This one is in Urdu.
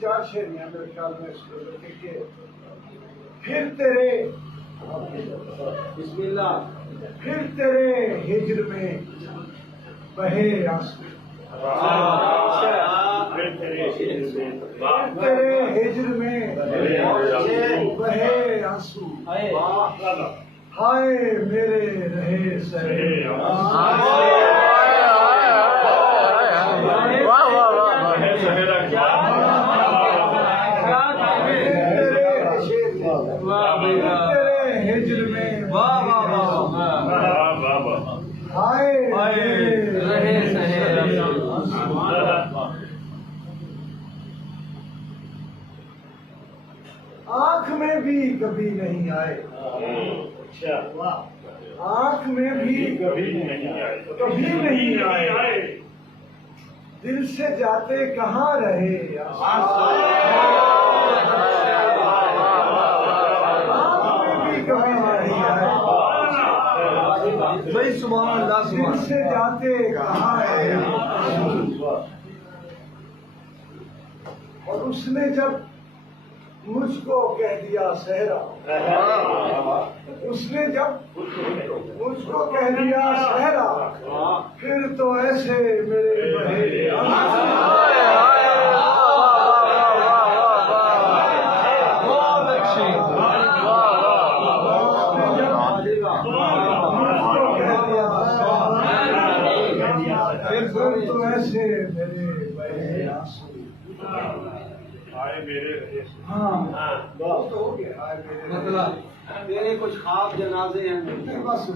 چار شعر ہیں میرے خیال میں اس کو کہ پھر تیرے بسم اللہ پھر تیرے ہجر میں بہے آنسو پھر تیرے ہجر میں بہے آنسو ہائے میرے رہے سہے ہجر میں ہائے رہے سہے آنکھ میں بھی کبھی نہیں آئے آنکھ میں بھی کبھی نہیں آئے دل سے جاتے کہاں رہے آنکھ میں بھی کبھی نہیں آئے بھائی سبحان اللہ دل سے جاتے کہاں رہے اور اس نے جب مجھ کو کہہ دیا صحرا اس نے جب مجھ کو کہہ دیا صحرا پھر تو ایسے میرے بہے پھر تو ایسے میرے بہے آنسو ہاں بہت ہو گیا مطلب میرے کچھ خواب جنازے ہیں بس